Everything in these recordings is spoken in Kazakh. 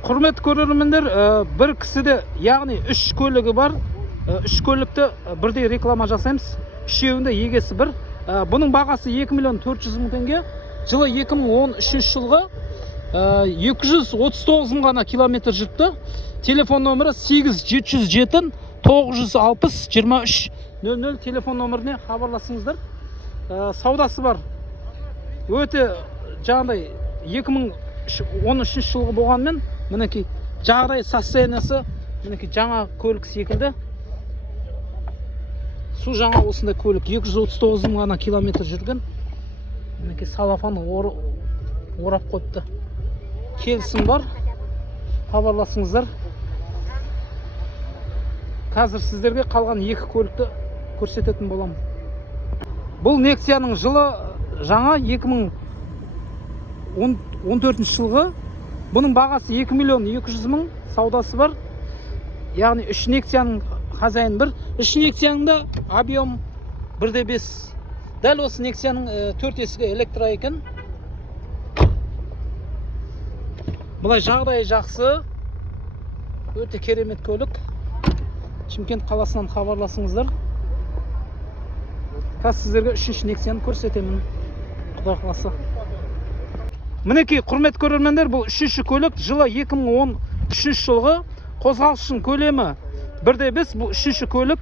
Құрметті көрермендер, бір кісіде, яғни 3 көлігі бар. 3 көлікті бірдей реклама жасаймыз. Үшеуінде егесі бір. Бұның бағасы 2.400.000 теңге. Жылы 2013 жылғы 239 ғана километр жүріпті. Телефон номері 8707 960 2300 телефон номеріне хабарласыңыздар. Саудасы бар. Өте жаңағыдай 2013 жылғы болғанмен, мінекей жағдай состояниясы мінекей жаңа көлік секілді. Су жаңа осындай көлік 239 ғана километр жүрген. Мінекей салафан орап қойыпты. Келісім бар. Хабарласыңыздар. Қазір сіздерге қалған 2 көлікті көрсететін боламын. Бұл Nexia-ның жылы жаңа 2014 жылғы. Бұның бағасы 2.200.000, саудасы бар. Яғни 3 Nexia-ның хазайын бір. 3 Nexia-ның да объем 1.5. Дәл осы Nexia-ның 4 есігі электро екен. Бұлай жағдайы жақсы. Өте керемет көлік. Шымкент қаласынан хабарласыңыздар. Қазір сіздерге 3-ші Nexia-ны көрсетемін. Құдай қаласа. Мінекей, құрмет көрермендер, бұл 3-ші көлік жылы 2013 жылғы. Қозғалысшының көлемі 1.5, бұл 3-ші көлік.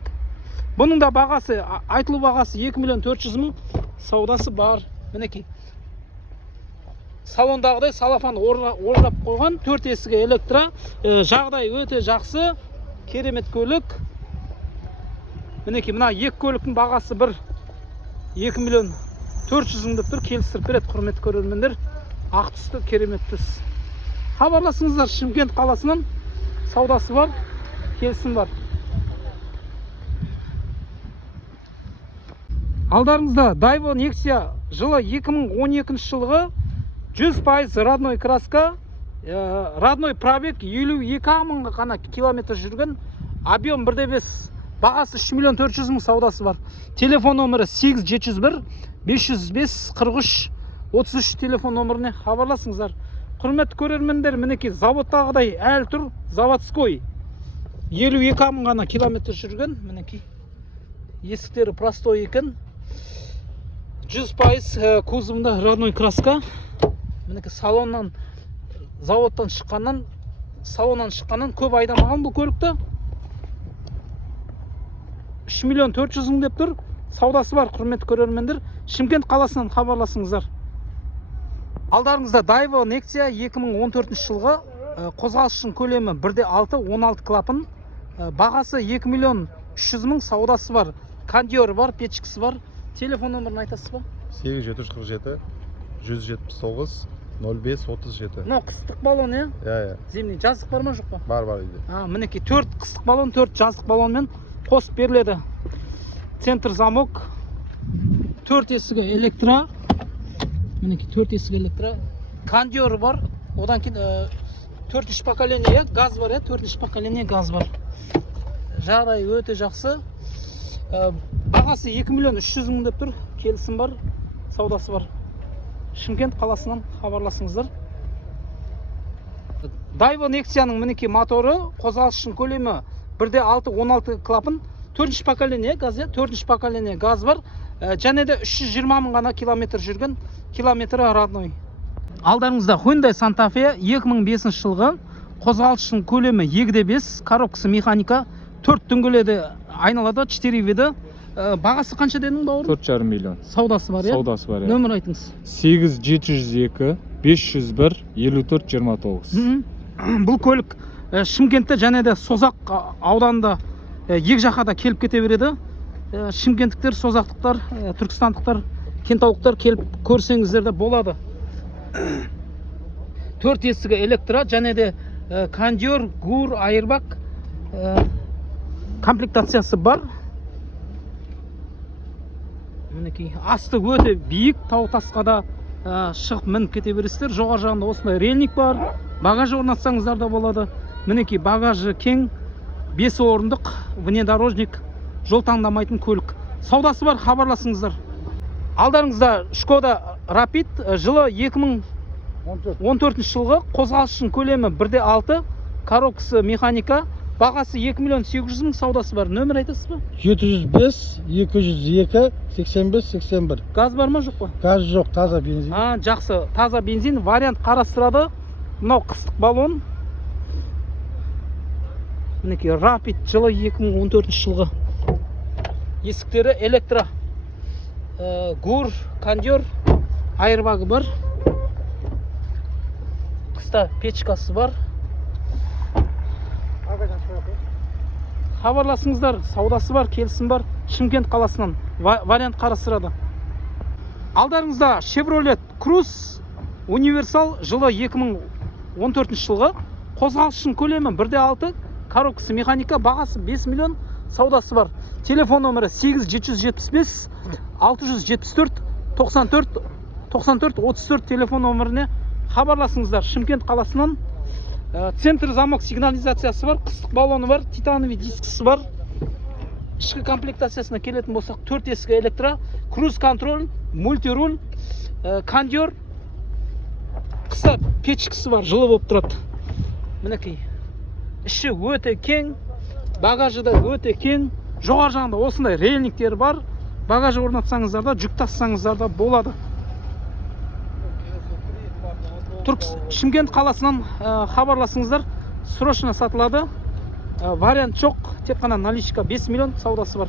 Бұның да бағасы, айтылу бағасы 2.400.000, саудасы бар. Мінекей. Салондағыдай салафан орнап қойған, 4 есігі электро. Жағдай өте жақсы. Керемет көлік. Мінекей, мына 2 көліктің бағасы 2.400.000 деп тұр. Келістіріп береді, құрмет көрермендер. Ақ түсті, керемет түс. Хабарласыңыздар, Шымкент қаласынан саудасы бар, келісім бар. Алдарыңызда Daewoo Nexia жылы 2012 жылғы 100% родной краска, родной пробег 52.000 ғана километр жүрген, объем 1.5, бағасы 3.400.000 саудасы бар. Телефон номері 8701 505 43 33 телефон номеріне хабарласыңыздар. Құрметті көрермендер, мінекей заводтағыдай әлі тұр, заводской 52.000 ғана километр жүрген. Мінекей есіктері простой екен. 100% кузовында родной краска. Мінекей салоннан, заводтан шыққаннан, салоннан шыққаннан көп айдамаған бұл көлікті. 3.400.000 деп тұр. Саудасы бар, құрметті көрермендер. Шымкент қаласынан хабарласыңыздар. Алдарыңызда Daewoo Nexia 2014 жылғы. Қозғалысшының көлемі 1.6, 16 клапан. Бағасы 2.300.000, саудасы бар. Кондиоры бар, печкасы бар. Телефон номерін айтасыз ба? 8747 179 05 37. Мынау қыстық баллон, е? Зимний жаздық бар ма, жоқ па? Бар үйде. Мінекей 4 қыстық баллон, 4 жаздық баллонмен қосып беріледі. Центр замок. 4 есігі электро. Мінекей 4 есігі электро. Кондиоры бар. Одан кейін 4-ші поколение газ бар, 4-ші поколение газ бар. Жағдай өте жақсы. Бағасы 2.300.000 деп тұр. Келісім бар, саудасы бар. Шымкент қаласынан хабарласыңыздар. Daewoo Nexia-ның мінекей моторы, қозғалысшының көлемі 1.6, 16 клапан. 4-ші поколение газ, 4-ші поколение газ бар. Және де 320.000 ғана километр жүрген, километрі родной. Алдарыңызда Hyundai Santa Fe 2005 жылғы. Қозғалысшының көлемі 2.5, коробкасы механика, 4 дөңгеледі айналада, 4 виді. Бағасы қанша дедің бауырым? 4,5 миллион. Саудасы бар, Саудасы бар, Нөмір айтыңыз. 8702 501 54 29. Бұл көлік Шымкентте және де Созақ ауданында екі жаққа да келіп кете береді. Шымкенттіктер, созақтықтар, түркістандықтар, кентаулықтар келіп көрсеңіздер де болады. 4 есігі электро және де кондиор, гур, айырбак комплектациясы бар. Мінекей асты өте биік, тау тасқа да шығып мініп кете бересіздер. Жоғар жағында осындай рельник бар. Багаж орнатсаңыздар да болады. Мінекей багажы кең, 5 орындық внедорожник, жол таңдамайтын көлік. Саудасы бар, хабарласыңыздар. Алдарыңызда Skoda Rapid жылы 14 жылғы, қозғалышының көлемі 1,6, коробкасы механика, бағасы 2 миллион 800 мың, саудасы бар. Нөмір айтасыз ба? 705 202 85 81. Газ бар ма, жоқ па? Газ жоқ, таза бензин. Жақсы, таза бензин, вариант қарастырады. Мынау қыстық баллон. Мінекей Rapid жылы 2014 жылғы. Есіктері электро. Гур, кондер, айырбагы бар. Қыста печкасы бар. Хабарласыңыздар, саудасы бар, келісім бар. Шымкент қаласынан вариант қарастырады. Алдарыңызда Chevrolet Cruze универсал жылы 2014 жылғы. Қозғалышының көлемі 1,6, коробкасы механика, бағасы 5 миллион, саудасы бар. Телефон номері 8775 674 94 34 телефон номеріне хабарласыңыздар. Шымкент қаласынан. Центр замок сигнализациясы бар, қыстық баллоны бар, титановый дискісі бар. Ішкі комплектациясына келетін болсақ, 4 ескі электро, круз контроль, мультируль, кондер, қыста печкісі бар, жылы болып тұрады. Мінекей, іші өте кең, багажы да өте кең, жоғар жағында осындай рейлингтер бар. Багажы орнатсаңыздар да, жүк тассаңыздар да болады. Шымкент қаласынан хабарласыңыздар, срочно сатылады. Вариант жоқ, тек қана наличка 5 миллион, саудасы бар.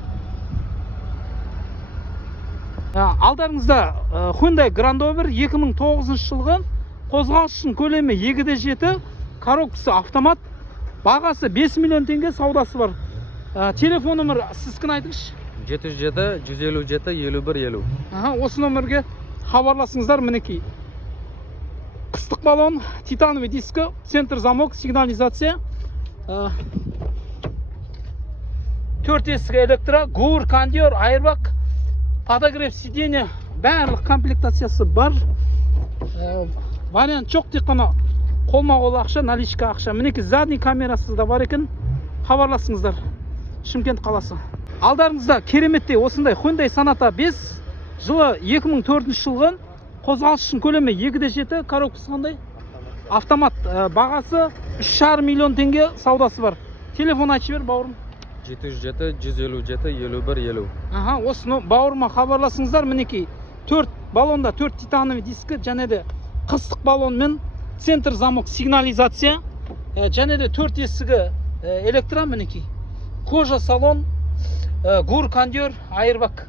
Алдарыңызда Hyundai Grand Rover 2009 жылғы, қозғалышының көлемі 2,7, коробкасы автомат, бағасы 5 миллион теңге, саудасы бар. Телефон номер сізкін айтыңызшы? 707 157 51 50. Осы номерге хабарласыңыздар. Мінекей қыстық баллон, титановый дискі, центр замок, сигнализация, 4 ескі электро, гур, кондер, айырбак, подогрев сиденье, барлық комплектациясы бар. Вариант жоқ, тек қана қолма-қол ақша, наличка ақша. Мінекей задний камерасы да бар екен. Хабарласыңыздар. Шымкент қаласы. Алдарыңызда кереметтей осындай Hyundai Sonata 5 жылы 2004 жылғы. Қозғалышының көлемі 2,7, коробкасы қандай? Автомат, бағасы 3,5 миллион теңге, саудасы бар. Телефон айтшы бер, бауырым. 707 157 51 50. Осы бауырыма хабарласыңыздар. Мінекей 4 баллонда 4 титановый дискі, және де қыстық баллонмен, центр замок сигнализация, және де 4 есігі электро, мінекей кожа салон, гур, кондер, айырбак.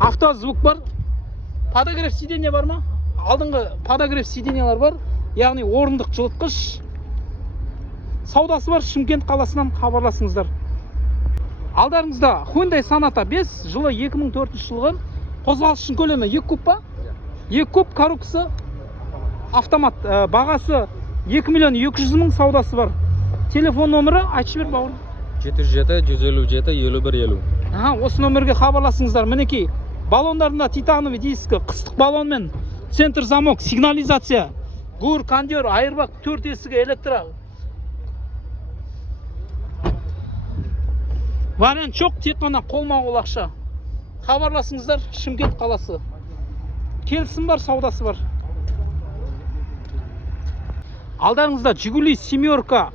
Автозвук бар. Подогрев сиденье бар ма? Алдыңғы подогрев сиденьелер бар. Яғни орындық жылытқыш. Саудасы бар. Шымкент қаласынан хабарласыңыздар. Алдарыңызда Hyundai Sonata 5 жылы 2004 жылғы. Қозғалышының көлемі 2 куб па? 2 куб, коробкасы автомат. Бағасы 2 миллион 200 мың, саудасы бар. Телефон номері айтшы бер, бауырым. 707 157 51 50. Осы номерге хабарласыңыздар. Мінекей баллондарында титановый дискі, қыстық баллонмен, центр замок, сигнализация, гур, кондер, айырбак, 4 есігі электро. Вариант жоқ, тек қана қолма-қол ақша. Хабарласыңыздар. Шымкент қаласы. Келісім бар, саудасы бар. Алдарыңызда Жигули семерка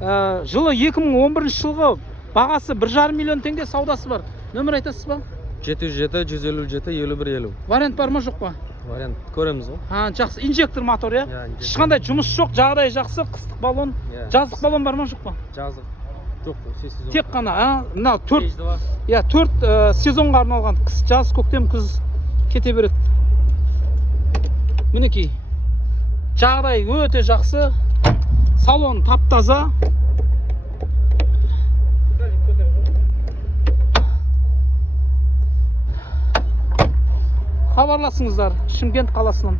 жылы 2011 жылғы, бағасы 1,5 миллион теңге, саудасы бар. Нөмір айтасыз ба? 707 157 51 50. Вариант бар ма, жоқ па? Вариант көреміз ғой. Жақсы, инжектор мотор, я? Ешқандай жұмыс жоқ, жағдай жақсы, қыстық баллон. Жаздық баллон бар ма, жоқ па? Жаздық. Жоқ, сезон. Тек қана, мына 4 сезонға арналған, жаз, көктем, күз кете береді. Мінекей жағдай өте жақсы, салон тап-таза. Хабарласыңыздар. Шымкент қаласынан.